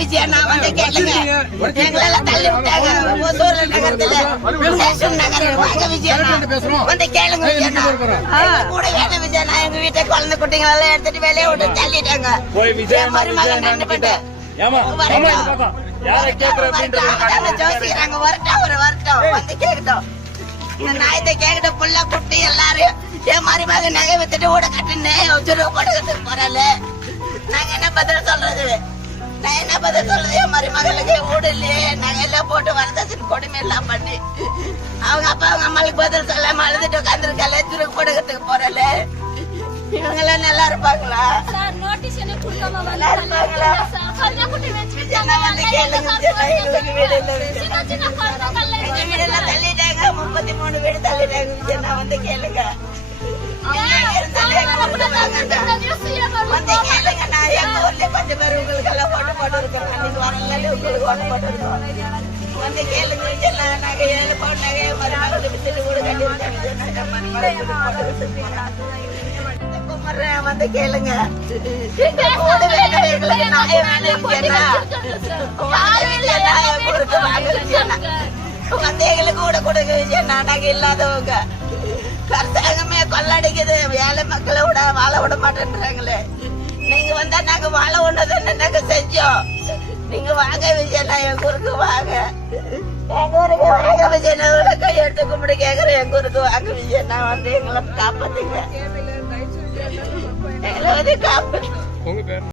விஜயண்ணா வந்து கேளுங்க. எங்களெல்லாம் தள்ளி விட்டாங்க. ஒசூர் நகரத்துல சேஷன் நகர் வாங்க விஜயண்ணா வந்து கேளுங்க விஜயண்ணா. கூட வேணும் விஜயண்ணா. எங்க வீட்டை குழந்தை குட்டிங்க எல்லாம் எடுத்துட்டு வெளியே விட்டு தள்ளிட்டாங்க. மருமகன் நின்றுபிட்டு ஜோசிக்கிறாங்க. வரட்டும் ஒரு வரட்டும் வந்து கேட்கட்டும். இந்த நாயத்தை கேட்கட்டும். புள்ள குட்டி எல்லாரும் என் மருமகன் நகை வித்துட்டு ஊட கட்டுன்னு போட்டுக்கிறதுக்கு போறாரு. நாங்க என்ன பதில் சொல்றது? நான் என்ன பதில் சொல்றது? என் மருமகளுக்கு ஊடு இல்லையே, நகையெல்லாம் போட்டு வரதட்சணை கொடுமை எல்லாம் பண்ணி அவங்க அப்பா அவங்க அம்மாளுக்கு பதில் சொல்லாம அழுதுட்டு உட்காந்துருக்கால. துருக்கு போட்டுக்கிறதுக்கு போறாரு. இவங்க எல்லாம் நல்லா இருப்பாங்களா? வீடெல்லாம் தள்ளிட்டாங்க. 33 வீடு தள்ளிட்டாங்க விஜயண்ணா வந்து கேளுங்க. வந்து கேளுங்க. நான் எங்க ஊர்ல கொஞ்சம் பேர் உங்களுக்கு எல்லாம் போட்டு இருக்கிறேன். நீங்க வரல உங்களுக்கு போட்டு இருக்கோம். வந்து கேளுங்க விஜயண்ணா. நகை 7 பவுன் நகையை மருமகளை வித்துட்டு வீடு கட்டியிருக்காங்க. வந்து கேளுங்க. கூட வேணும் எங்களுக்கு நாய வேணும் விஜயண்ணா. வந்து எங்களுக்கு கூட கொடுங்க விஜயண்ணா. நகை இல்லாதவங்க அரசாங்கமே கொள்ளடிக்குது. வேலை மக்களை விட வாழ விட மாட்டேன்றாங்களே. நீங்க வந்தா நாங்க வாழ ஒண்ணு நாங்க செஞ்சோம். நீங்க வாங்க விஜயண்ணா. எங்க ஊருக்கு வாங்க. எங்க ஊருக்கு வாங்க விஜயண்ணா. கையெடுத்து கும்பிட்டு கேக்குறேன். எங்க ஊருக்கு வாங்க விஜயண்ணா. வந்து எங்களை காப்பாத்துங்க. எங்களை வந்து காப்பாத்து.